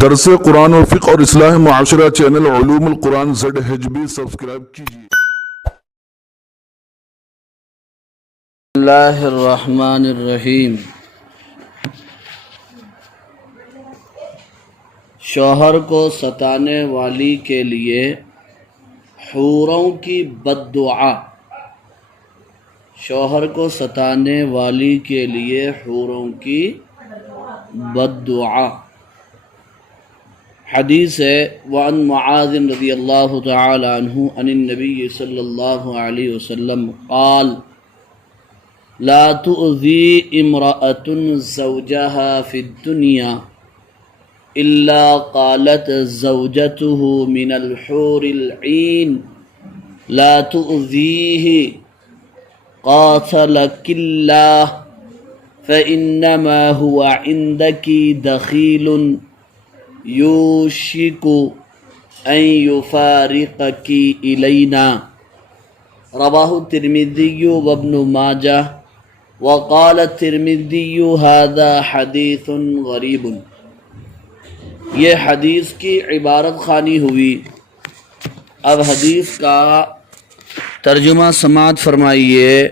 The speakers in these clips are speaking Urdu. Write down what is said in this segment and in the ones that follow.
درس قرآن و فقہ اور اصلاح معاشرہ چینل علوم القرآن ZHB سبسکرائب کیجیے۔ بسم اللہ الرحمن الرحیم۔ شوہر کو ستانے والی کے لیے حوروں کی بد دعا۔ شوہر کو ستانے والی کے لیے حوروں کی بد دعا۔ حدیث ہے وعن معاذ رضی اللہ تعالی عنہ عن النبی صلی اللہ علیہ وسلم قال لا تؤذی امرأة زوجها في الدنيا إلا قالت زوجته من الحور العين لا تؤذيه قاتلك الله فإنما هو عندك دخيل یوشک ان یفارقک الینا، رواہ الترمذی وابن ماجہ وقال الترمذی ھذا حدیث غریب۔ یہ حدیث کی عبارت خوانی ہوئی۔ اب حدیث کا ترجمہ سماعت فرمائیے۔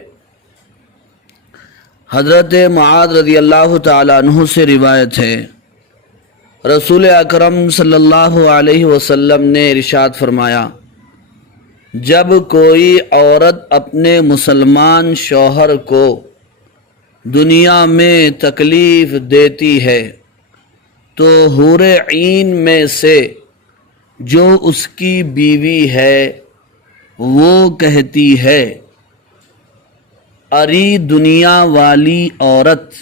حضرت معاذ رضی اللہ تعالیٰ عنہ سے روایت ہے، رسول اکرم صلی اللہ علیہ وسلم نے ارشاد فرمایا، جب کوئی عورت اپنے مسلمان شوہر کو دنیا میں تکلیف دیتی ہے تو حور عین میں سے جو اس کی بیوی ہے وہ کہتی ہے، اری دنیا والی عورت،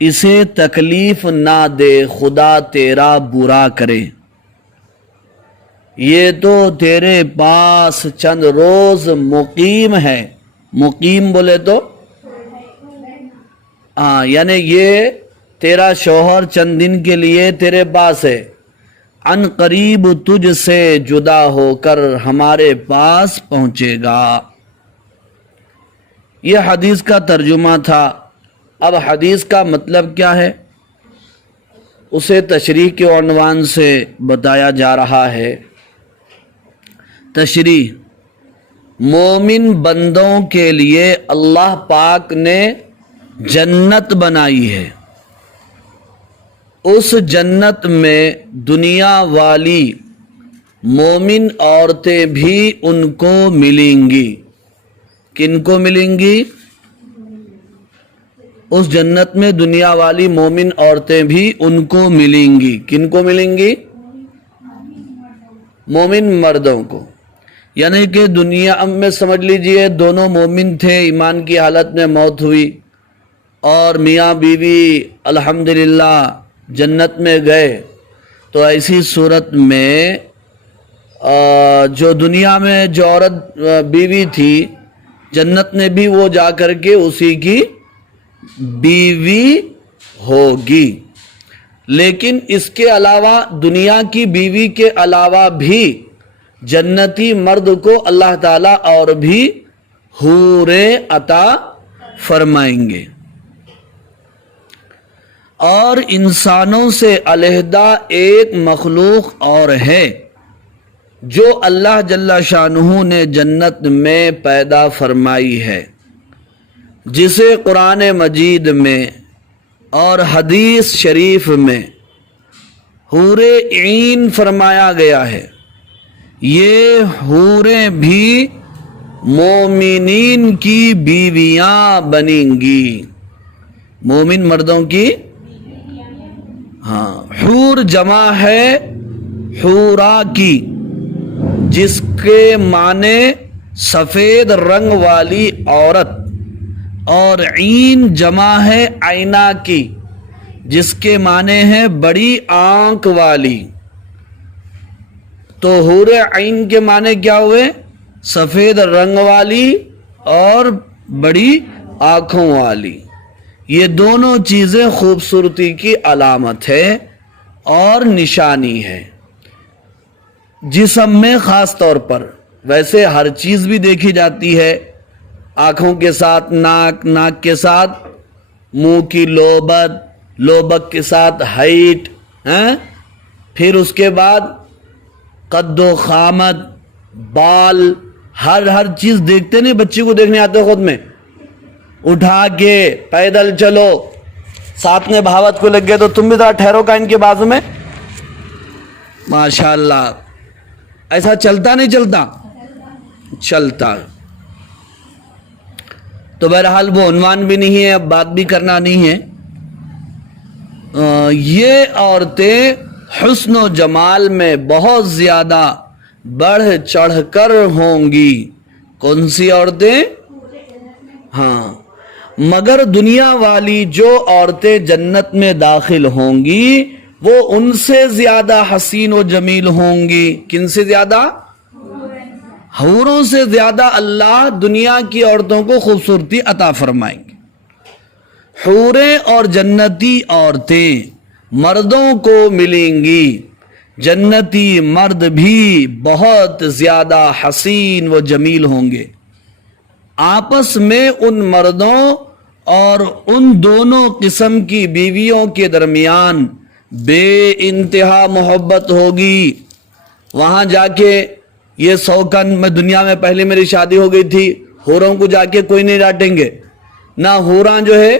اسے تکلیف نہ دے، خدا تیرا برا کرے، یہ تو تیرے پاس چند روز مقیم ہے۔ مقیم بولے تو یعنی یہ تیرا شوہر چند دن کے لیے تیرے پاس ہے، عن قریب تجھ سے جدا ہو کر ہمارے پاس پہنچے گا۔ یہ حدیث کا ترجمہ تھا۔ اب حدیث کا مطلب کیا ہے اسے تشریح کے عنوان سے بتایا جا رہا ہے۔ تشریح: مومن بندوں کے لیے اللہ پاک نے جنت بنائی ہے۔ اس جنت میں دنیا والی مومن عورتیں بھی ان کو ملیں گی۔ کن کو ملیں گی؟ اس جنت میں دنیا والی مومن عورتیں بھی ان کو ملیں گی۔ کن کو ملیں گی؟ مومن مردوں کو۔ یعنی کہ دنیا میں سمجھ لیجئے دونوں مومن تھے، ایمان کی حالت میں موت ہوئی اور میاں بیوی الحمدللہ جنت میں گئے، تو ایسی صورت میں جو دنیا میں جو عورت بیوی تھی جنت میں بھی وہ جا کر کے اسی کی بیوی ہوگی۔ لیکن اس کے علاوہ دنیا کی بیوی کے علاوہ بھی جنتی مرد کو اللہ تعالیٰ اور بھی حوریں عطا فرمائیں گے۔ اور انسانوں سے علیحدہ ایک مخلوق اور ہے جو اللہ جل شانہ نے جنت میں پیدا فرمائی ہے، جسے قرآن مجید میں اور حدیث شریف میں حور عین فرمایا گیا ہے۔ یہ حوریں بھی مومنین کی بیویاں بنیں گی، مومن مردوں کی۔ حور جمع ہے حورا کی، جس کے معنی سفید رنگ والی عورت، اور عین جمع ہے عینہ کی، جس کے معنی ہے بڑی آنکھ والی۔ تو حور عین کے معنی کیا ہوئے؟ سفید رنگ والی اور بڑی آنکھوں والی۔ یہ دونوں چیزیں خوبصورتی کی علامت ہے اور نشانی ہے جسم میں خاص طور پر۔ ویسے ہر چیز بھی دیکھی جاتی ہے، آنکھوں کے ساتھ ناک، ناک کے ساتھ منہ کی لوبت، لوبک کے ساتھ ہائٹ، پھر اس کے بعد قد و خامت، بال، ہر چیز دیکھتے نہیں، بچی کو دیکھنے آتے خود میں، اٹھا کے پیدل چلو، ساتھ میں بھاوت کو لگ گئے تو تم بھی ذرا ٹھہرو کا ان کے بازو میں، ماشاءاللہ، ایسا چلتا نہیں چلتا؟ چلتا۔ تو بہرحال وہ عنوان بھی نہیں ہے، اب بات بھی کرنا نہیں ہے۔ یہ عورتیں حسن و جمال میں بہت زیادہ بڑھ چڑھ کر ہوں گی۔ کون سی عورتیں؟ ہاں، مگر دنیا والی جو عورتیں جنت میں داخل ہوں گی وہ ان سے زیادہ حسین و جمیل ہوں گی۔ کن سے زیادہ؟ حوروں سے زیادہ اللہ دنیا کی عورتوں کو خوبصورتی عطا فرمائیں گے۔ حوریں اور جنتی عورتیں مردوں کو ملیں گی، جنتی مرد بھی بہت زیادہ حسین و جمیل ہوں گے۔ آپس میں ان مردوں اور ان دونوں قسم کی بیویوں کے درمیان بے انتہا محبت ہوگی۔ وہاں جا کے یہ سوکن، میں دنیا میں پہلے میری شادی ہو گئی تھی، حوروں کو جا کے کوئی نہیں ڈانٹیں گے، نہ حوراں جو ہے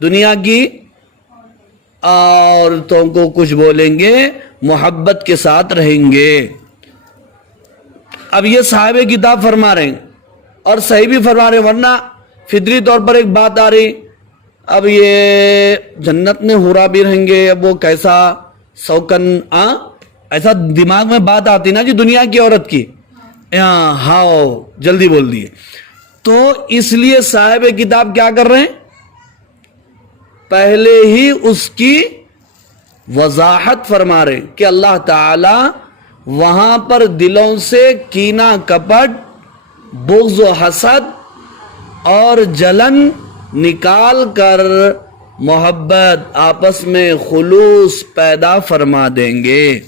دنیا کی عورتوں کو کچھ بولیں گے، محبت کے ساتھ رہیں گے۔ اب یہ صاحب کتاب فرما رہے ہیں اور صحیح بھی فرما رہے ہیں، ورنہ فطری طور پر ایک بات آ رہی، اب یہ جنت میں حورا بھی رہیں گے، اب وہ کیسا سوکن، ایسا دماغ میں بات آتی نا جی دنیا کی عورت کی، ہاں جلدی بول دیے۔ تو اس لیے صاحب کتاب کیا کر رہے ہیں؟ پہلے ہی اس کی وضاحت فرما رہے ہیں کہ اللہ تعالی وہاں پر دلوں سے کینہ کپٹ، بغض و حسد اور جلن نکال کر محبت، آپس میں خلوص پیدا فرما دیں گے۔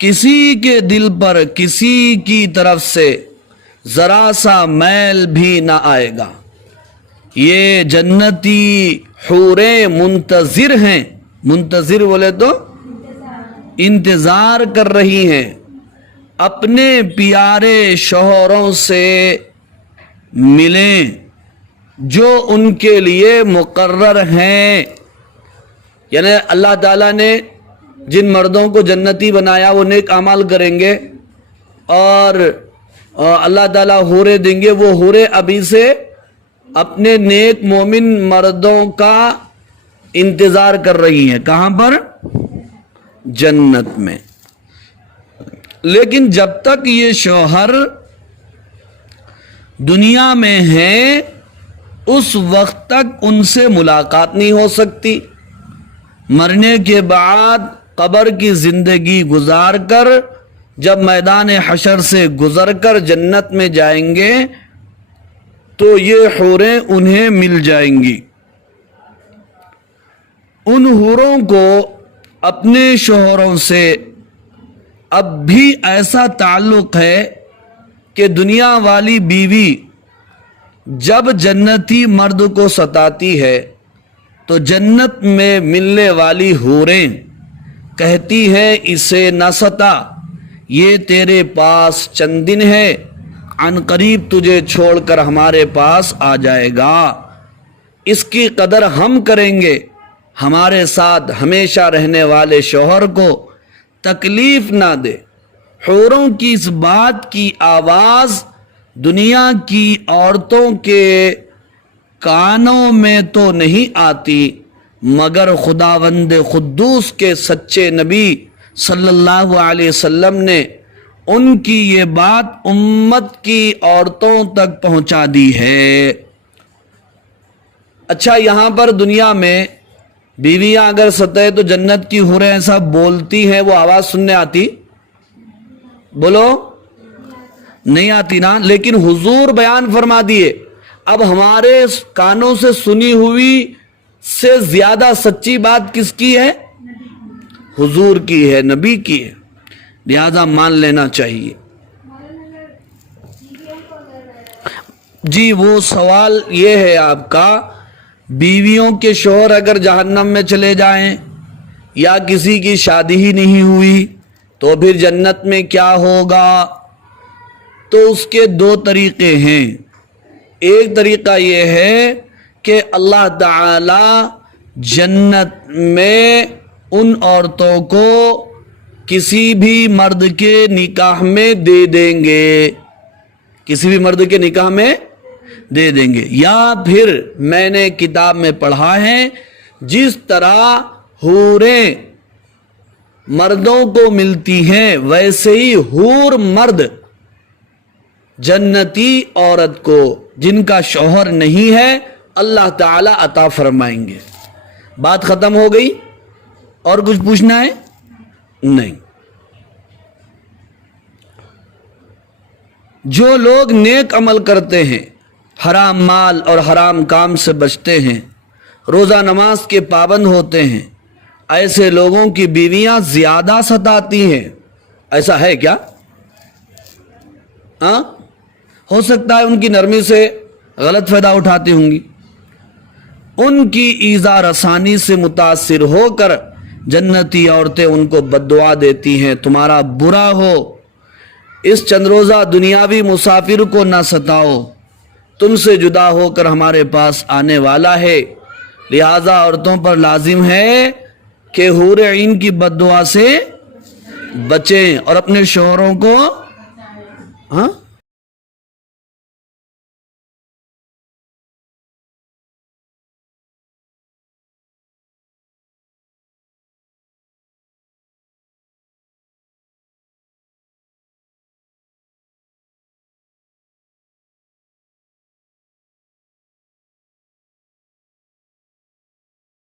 کسی کے دل پر کسی کی طرف سے ذرا سا میل بھی نہ آئے گا۔ یہ جنتی حوریں منتظر ہیں، منتظر بولے تو انتظار کر رہی ہیں اپنے پیارے شوہروں سے ملیں جو ان کے لیے مقرر ہیں۔ یعنی اللہ تعالیٰ نے جن مردوں کو جنتی بنایا وہ نیک اعمال کریں گے، اور اللہ تعالیٰ حوریں دیں گے، وہ حوریں ابھی سے اپنے نیک مومن مردوں کا انتظار کر رہی ہیں۔ کہاں پر؟ جنت میں۔ لیکن جب تک یہ شوہر دنیا میں ہیں اس وقت تک ان سے ملاقات نہیں ہو سکتی۔ مرنے کے بعد قبر کی زندگی گزار کر جب میدان حشر سے گزر کر جنت میں جائیں گے تو یہ حوریں انہیں مل جائیں گی۔ ان حوروں کو اپنے شوہروں سے اب بھی ایسا تعلق ہے کہ دنیا والی بیوی جب جنتی مرد کو ستاتی ہے تو جنت میں ملنے والی حوریں کہتی ہے اسے نہ ستا، یہ تیرے پاس چند دن ہے، عن قریب تجھے چھوڑ کر ہمارے پاس آ جائے گا، اس کی قدر ہم کریں گے، ہمارے ساتھ ہمیشہ رہنے والے شوہر کو تکلیف نہ دے۔ حوروں کی اس بات کی آواز دنیا کی عورتوں کے کانوں میں تو نہیں آتی، مگر خداوند قدوس کے سچے نبی صلی اللہ علیہ وسلم نے ان کی یہ بات امت کی عورتوں تک پہنچا دی ہے۔ اچھا، یہاں پر دنیا میں بیویاں اگر ستائے تو جنت کی حوریں ایسا بولتی ہیں، وہ آواز سننے آتی؟ بولو، نہیں آتی نا۔ لیکن حضور بیان فرما دیے، اب ہمارے کانوں سے سنی ہوئی سے زیادہ سچی بات کس کی ہے؟ حضور کی ہے، نبی کی ہے، لہذا مان لینا چاہیے۔ جی وہ سوال یہ ہے آپ کا، بیویوں کے شوہر اگر جہنم میں چلے جائیں یا کسی کی شادی ہی نہیں ہوئی تو پھر جنت میں کیا ہوگا؟ تو اس کے دو طریقے ہیں۔ ایک طریقہ یہ ہے کہ اللہ تعالی جنت میں ان عورتوں کو کسی بھی مرد کے نکاح میں دے دیں گے، کسی بھی مرد کے نکاح میں دے دیں گے، یا پھر میں نے کتاب میں پڑھا ہے جس طرح حوریں مردوں کو ملتی ہیں ویسے ہی حور مرد جنتی عورت کو جن کا شوہر نہیں ہے اللہ تعالی عطا فرمائیں گے۔ بات ختم ہو گئی؟ اور کچھ پوچھنا ہے؟ نہیں۔ جو لوگ نیک عمل کرتے ہیں، حرام مال اور حرام کام سے بچتے ہیں، روزہ نماز کے پابند ہوتے ہیں، ایسے لوگوں کی بیویاں زیادہ ستاتی ہیں۔ ایسا ہے کیا؟ ہاں، ہو سکتا ہے ان کی نرمی سے غلط فائدہ اٹھاتی ہوں گی، ان کی ایذا رسانی سے متاثر ہو کر جنتی عورتیں ان کو بددعا دیتی ہیں، تمہارا برا ہو، اس چند روزہ دنیاوی مسافر کو نہ ستاؤ، تم سے جدا ہو کر ہمارے پاس آنے والا ہے۔ لہذا عورتوں پر لازم ہے کہ حور عین کی بددعا سے بچیں اور اپنے شوہروں کو